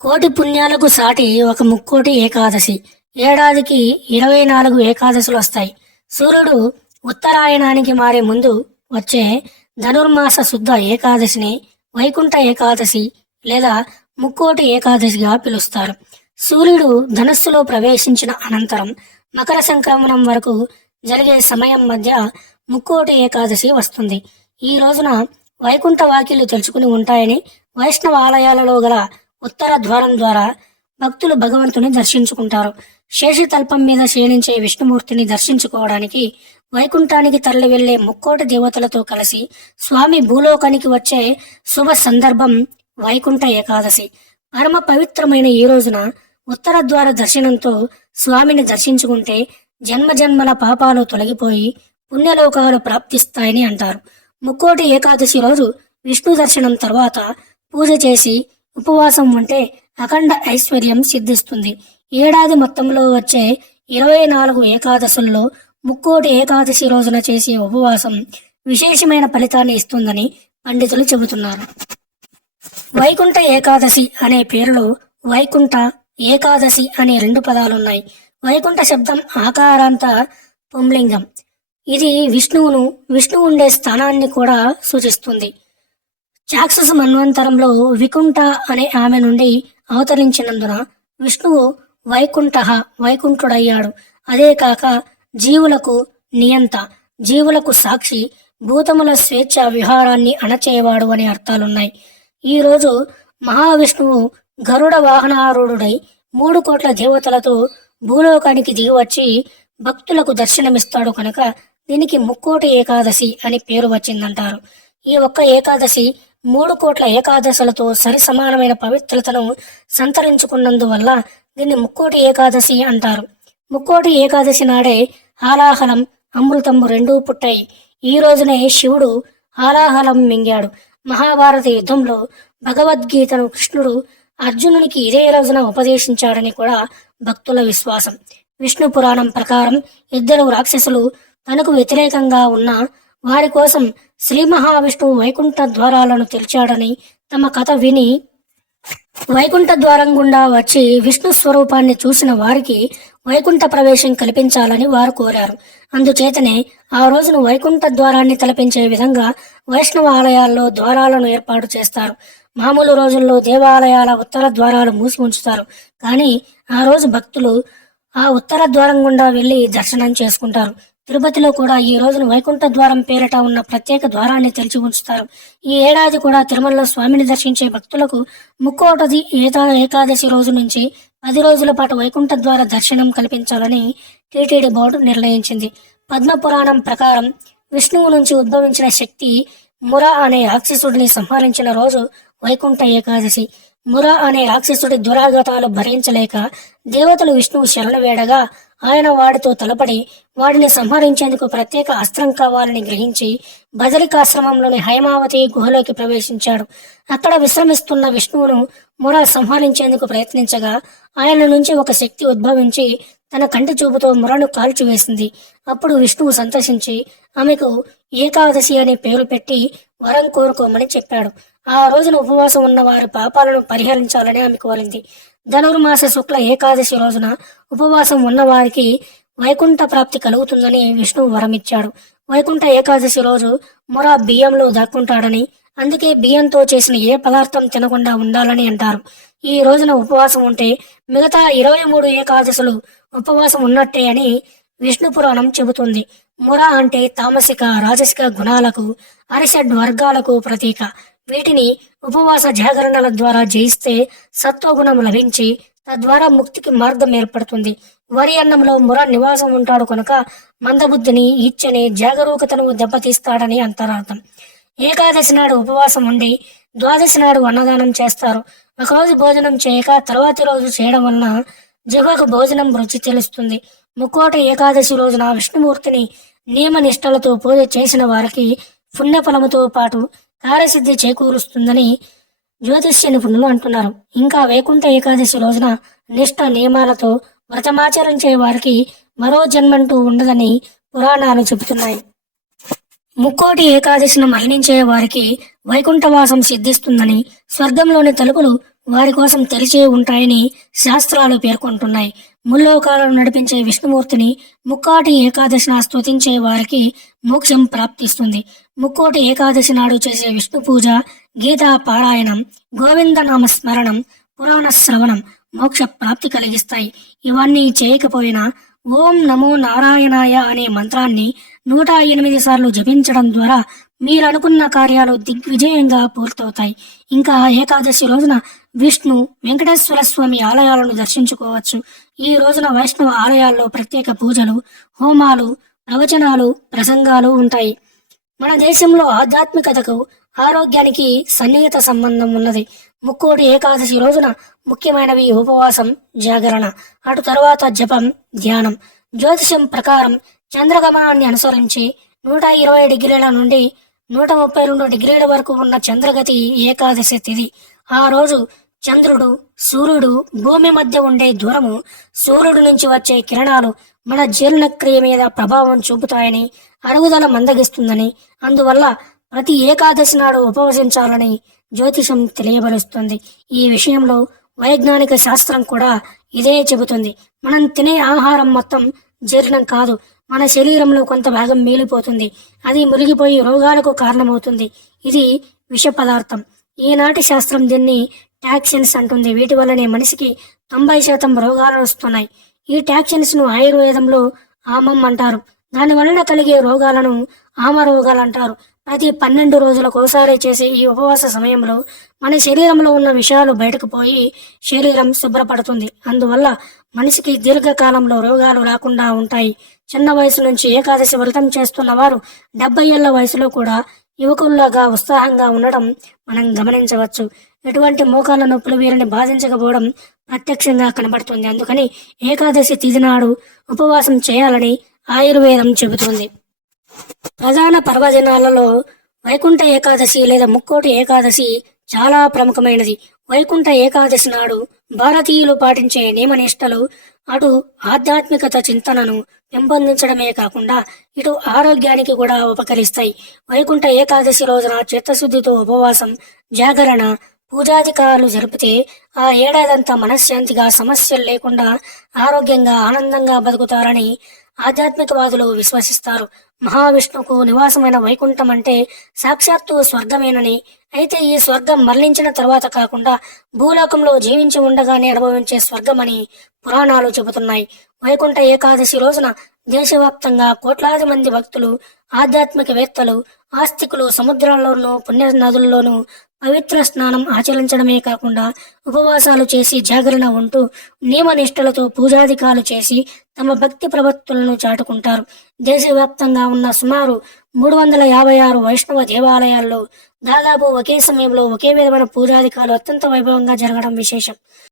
కోటి పుణ్యాలకు సాటి ఒక ముక్కోటి ఏకాదశి. ఏడాదికి ఇరవై నాలుగు ఏకాదశులు వస్తాయి. సూర్యుడు ఉత్తరాయణానికి మారే ముందు వచ్చే ధనుర్మాస శుద్ధ ఏకాదశిని వైకుంఠ ఏకాదశి లేదా ముక్కోటి ఏకాదశిగా పిలుస్తారు. సూర్యుడు ధనస్సులో ప్రవేశించిన అనంతరం మకర సంక్రమణం వరకు జరిగే సమయం మధ్య ముక్కోటి ఏకాదశి వస్తుంది. ఈ రోజున వైకుంఠ వాకిళ్ళు తెరుచుకుని ఉంటాయని వైష్ణవ ఆలయాలలో గల ఉత్తర ద్వారం ద్వారా భక్తులు భగవంతుని దర్శించుకుంటారు. శేషతల్పం మీద శయనించే విష్ణుమూర్తిని దర్శించుకోవడానికి వైకుంఠానికి తరలి వెళ్ళే ముక్కోటి దేవతలతో కలిసి స్వామి భూలోకానికి వచ్చే శుభ సందర్భం వైకుంఠ ఏకాదశి. పరమ పవిత్రమైన ఈ రోజున ఉత్తర ద్వార దర్శనంతో స్వామిని దర్శించుకుంటే జన్మ జన్మల పాపాలు తొలగిపోయి పుణ్యలోకాలు ప్రాప్తిస్తాయని అంటారు. ముక్కోటి ఏకాదశి రోజు విష్ణు దర్శనం తర్వాత పూజ చేసి ఉపవాసం ఉంటే అఖండ ఐశ్వర్యం సిద్ధిస్తుంది. ఏడాది మొత్తంలో వచ్చే ఇరవై నాలుగు ఏకాదశుల్లో ముక్కోటి ఏకాదశి రోజున చేసే ఉపవాసం విశేషమైన ఫలితాన్ని ఇస్తుందని పండితులు చెబుతున్నారు. వైకుంఠ ఏకాదశి అనే పేరులో వైకుంఠ ఏకాదశి అనే రెండు పదాలున్నాయి. వైకుంఠ శబ్దం ఆకారాంత పుంలింగం. ఇది విష్ణువును విష్ణువు ఉండే స్థానాన్ని కూడా సూచిస్తుంది. చాక్షస మన్వంతరంలో వికుంఠ అనే ఆమె నుండి అవతరించినందున విష్ణువు వైకుంఠ వైకుంఠుడయ్యాడు. అదే కాక జీవులకు నియంత జీవులకు సాక్షి భూతముల స్వేచ్ఛ విహారాన్ని అణచేవాడు అనే అర్థాలున్నాయి. ఈ రోజు మహావిష్ణువు గరుడ వాహనారూఢుడై మూడు కోట్ల దేవతలతో భూలోకానికి దిగివచ్చి భక్తులకు దర్శనమిస్తాడు కనుక దీనికి ముక్కోటి ఏకాదశి అని పేరు వచ్చిందంటారు. ఈ ఒక్క ఏకాదశి మూడు కోట్ల ఏకాదశులతో సరి సమానమైన పవిత్రతను సంతరించుకున్నందువల్ల దీన్ని ముక్కోటి ఏకాదశి అంటారు. ముక్కోటి ఏకాదశి నాడే ఆలాహలం అమృతము రెండూ పుట్టాయి. ఈ రోజునే శివుడు ఆలాహలం మింగాడు. మహాభారత యుద్ధంలో భగవద్గీతను కృష్ణుడు అర్జునునికి ఇదే రోజున ఉపదేశించాడని కూడా భక్తుల విశ్వాసం. విష్ణు పురాణం ప్రకారం ఇద్దరు రాక్షసులు తనకు వ్యతిరేకంగా ఉన్న వారి కోసం శ్రీ మహావిష్ణువు వైకుంఠ ద్వారాలను తెరిచాడని తమ కథ విని వైకుంఠ ద్వారం గుండా వచ్చి విష్ణు స్వరూపాన్ని చూసిన వారికి వైకుంఠ ప్రవేశం కల్పించాలని వారు కోరారు. అందుచేతనే ఆ రోజును వైకుంఠ ద్వారాన్ని తలపించే విధంగా వైష్ణవ ఆలయాల్లో ద్వారాలను ఏర్పాటు చేస్తారు. మామూలు రోజుల్లో దేవాలయాల ఉత్తర ద్వారాలు మూసి ఉంచుతారు. కానీ ఆ రోజు భక్తులు ఆ ఉత్తర ద్వారం గుండా వెళ్ళి దర్శనం చేసుకుంటారు. తిరుపతిలో కూడా ఈ రోజున వైకుంఠ ద్వారం పేరిట ఉన్న ప్రత్యేక ద్వారాన్ని తెరిచి ఉంచుతారు. ఈ ఏడాది కూడా తిరుమలలో స్వామిని దర్శించే భక్తులకు ముక్కోటది ఏతా ఏకాదశి రోజు నుంచి పది రోజుల పాటు వైకుంఠ ద్వార దర్శనం కల్పించాలని టీటీడీ బోర్డు నిర్ణయించింది. పద్మ పురాణం ప్రకారం విష్ణువు నుంచి ఉద్భవించిన శక్తి మురా అనే రాక్షసుడిని సంహరించిన రోజు వైకుంఠ ఏకాదశి. ముర అనే రాక్షసుడి దురాగతాలు భరించలేక దేవతలు విష్ణువు శరణ వేడగా ఆయన వాడితో తలపడి వాడిని సంహరించేందుకు ప్రత్యేక అస్త్రం కావాలని గ్రహించి బదరికాశ్రమంలోని హైమావతి గుహలోకి ప్రవేశించాడు. అక్కడ విశ్రమిస్తున్న విష్ణువును ముర సంహరించేందుకు ప్రయత్నించగా ఆయన నుంచి ఒక శక్తి ఉద్భవించి తన కంటి చూపుతో మురను కాల్చివేసింది. అప్పుడు విష్ణువు సంతోషించి ఆమెకు ఏకాదశి అనే పేరు పెట్టి వరం కోరుకోమని చెప్పాడు. ఆ రోజున ఉపవాసం ఉన్న వారి పాపాలను పరిహరించాలని ఆమె కోరింది. ధనుర్మాస శుక్ల ఏకాదశి రోజున ఉపవాసం ఉన్నవారికి వైకుంఠ ప్రాప్తి కలుగుతుందని విష్ణువు వరమిచ్చాడు. వైకుంఠ ఏకాదశి రోజు మొరా బియ్యంలో దాక్కుంటాడని అందుకే బియ్యంతో చేసిన ఏ పదార్థం తినకుండా ఉండాలని అంటారు. ఈ రోజున ఉపవాసం ఉంటే మిగతా ఇరవై మూడు ఏకాదశులు ఉపవాసం ఉన్నట్టే అని విష్ణు పురాణం చెబుతుంది. ముర అంటే తామసిక రాజసిక గుణాలకు అరిషడ్ వర్గాలకు ప్రతీక. వీటిని ఉపవాస జాగరణల ద్వారా జయిస్తే సత్వగుణం లభించి తద్వారా ముక్తికి మార్గం ఏర్పడుతుంది. వరి అన్నంలో ముర నివాసం ఉంటాడు కనుక మందబుద్ధిని ఇచ్చని జాగరూకతను దెబ్బతీస్తాడని అంతరార్థం. ఏకాదశి నాడు ఉపవాసం ఉండి ద్వాదశి నాడు అన్నదానం చేస్తారు. ఒకరోజు భోజనం చేయక తర్వాతి రోజు చేయడం వలన జిహ్వకు భోజనం రుచి తెలుస్తుంది. ముక్కోట ఏకాదశి రోజున విష్ణుమూర్తిని నియమ నిష్టలతో పూజ చేసిన వారికి పుణ్యఫలముతో పాటు కార్యసిద్ధి చేకూరుస్తుందని జ్యోతిష్య నిపుణులు అంటున్నారు. ఇంకా వైకుంఠ ఏకాదశి రోజున నిష్ట నియమాలతో వ్రతమాచరించే వారికి మరో జన్మంటూ ఉండదని పురాణాలు చెబుతున్నాయి. ముక్కోటి ఏకాదశిని మరణించే వారికి వైకుంఠవాసం సిద్ధిస్తుందని స్వర్గంలోని తలుపులు వారి కోసం తెరిచే ఉంటాయని శాస్త్రాలు పేర్కొంటున్నాయి. ముల్లోకాలను నడిపించే విష్ణుమూర్తిని ముక్కాటి ఏకాదశిన స్తుతించే వారికి మోక్షం ప్రాప్తిస్తుంది. ముక్కోటి ఏకాదశి నాడు చేసే విష్ణు పూజ గీతా పారాయణం గోవిందనామ స్మరణం పురాణ శ్రవణం మోక్ష ప్రాప్తి కలిగిస్తాయి. ఇవన్నీ చేయకపోయినా ఓం నమో నారాయణాయ అనే మంత్రాన్ని నూట ఎనిమిది సార్లు జపించడం ద్వారా మీరు అనుకున్న కార్యాలు దిగ్విజయంగా పూర్తవుతాయి. ఇంకా ఏకాదశి రోజున విష్ణు వెంకటేశ్వర స్వామి ఆలయాలను దర్శించుకోవచ్చు. ఈ రోజున వైష్ణవ ఆలయాల్లో ప్రత్యేక పూజలు హోమాలు ప్రవచనాలు ప్రసంగాలు ఉంటాయి. మన దేశంలో ఆధ్యాత్మికతకు ఆరోగ్యానికి సన్నిహిత సంబంధం ఉన్నది. ముక్కోటి ఏకాదశి రోజున ముఖ్యమైనవి ఉపవాసం జాగరణ. అటు తరువాత జపం ధ్యానం. జ్యోతిషం ప్రకారం చంద్రగమనాన్ని అనుసరించి నూట ఇరవై డిగ్రీల నుండి నూట ముప్పై రెండు డిగ్రీల వరకు ఉన్న చంద్రగతి ఏకాదశి తిథి. ఆ రోజు చంద్రుడు సూర్యుడు భూమి మధ్య ఉండే దూరము సూర్యుడు నుంచి వచ్చే కిరణాలు మన జీర్ణక్రియ మీద ప్రభావం చూపుతాయని అరుగుదల మందగిస్తుందని అందువల్ల ప్రతి ఏకాదశి నాడు ఉపవసించాలని జ్యోతిషం తెలియబరుస్తుంది. ఈ విషయంలో వైజ్ఞానిక శాస్త్రం కూడా ఇదే చెబుతుంది. మనం తినే ఆహారం మొత్తం జీర్ణం కాదు మన శరీరంలో కొంత భాగం మిగిలిపోతుంది. అది మురిగిపోయి రోగాలకు కారణమవుతుంది. ఇది విష పదార్థం. ఈనాటి శాస్త్రం దీన్ని టాక్సిన్స్ అంటుంది. వీటి వల్లనే మనిషికి తొంభై శాతం రోగాలు వస్తున్నాయి. ఈ టాక్సిన్స్ను ఆయుర్వేదంలో ఆమం అంటారు. దాని వలన కలిగే రోగాలను ఆమ రోగాలు అంటారు. ప్రతి పన్నెండు రోజులకు ఒకసారి చేసే ఈ ఉపవాస సమయంలో మన శరీరంలో ఉన్న విషయాలు బయటకు పోయి శరీరం శుభ్రపడుతుంది. అందువల్ల మనిషికి దీర్ఘకాలంలో రోగాలు రాకుండా ఉంటాయి. చిన్న వయసు నుంచి ఏకాదశి వ్రతం చేస్తున్న వారు డెబ్బై ఏళ్ళ వయసులో కూడా యువకుల్లాగా ఉత్సాహంగా ఉండడం మనం గమనించవచ్చు. ఎటువంటి మోకాళ్ళ నొప్పులు వీరిని బాధించకపోవడం ప్రత్యక్షంగా కనబడుతుంది. అందుకని ఏకాదశి తిథి నాడు ఉపవాసం చేయాలని ఆయుర్వేదం చెబుతుంది. ప్రధాన పర్వదినాలలో వైకుంఠ ఏకాదశి లేదా ముక్కోటి ఏకాదశి చాలా ప్రముఖమైనది. వైకుంఠ ఏకాదశి నాడు భారతీయులు పాటించే నియమనిష్టలు అటు ఆధ్యాత్మికత చింతనను పెంపొందించడమే కాకుండా ఇటు ఆరోగ్యానికి కూడా ఉపకరిస్తాయి. వైకుంఠ ఏకాదశి రోజున చిత్తశుద్ధితో ఉపవాసం జాగరణ పూజాధికారాలు జరిపితే ఆ ఏడాదంతా మనశ్శాంతిగా సమస్యలు లేకుండా ఆరోగ్యంగా ఆనందంగా బతుకుతారని ఆధ్యాత్మికవాదులు విశ్వసిస్తారు. మహావిష్ణువుకు నివాసమైన వైకుంఠం అంటే సాక్షాత్తు స్వర్గమేనని. అయితే ఈ స్వర్గం మరణించిన తర్వాత కాకుండా భూలోకంలో జీవించి ఉండగానే అనుభవించే స్వర్గమని పురాణాలు చెబుతున్నాయి. వైకుంఠ ఏకాదశి రోజున దేశవ్యాప్తంగా కోట్లాది మంది భక్తులు ఆధ్యాత్మికవేత్తలు ఆస్తికులు సముద్రాల్లోనూ పుణ్య నదుల్లోనూ పవిత్ర స్నానం ఆచరించడమే కాకుండా ఉపవాసాలు చేసి జాగరణ ఉంటూ నియమనిష్టలతో పూజాధికాలు చేసి తమ భక్తి ప్రవత్తులను చాటుకుంటారు. దేశవ్యాప్తంగా ఉన్న సుమారు మూడు వందల యాభై ఆరు వైష్ణవ దేవాలయాల్లో దాదాపు ఒకే సమయంలో ఒకే విధమైన పూజాధికాలు అత్యంత వైభవంగా జరగడం విశేషం.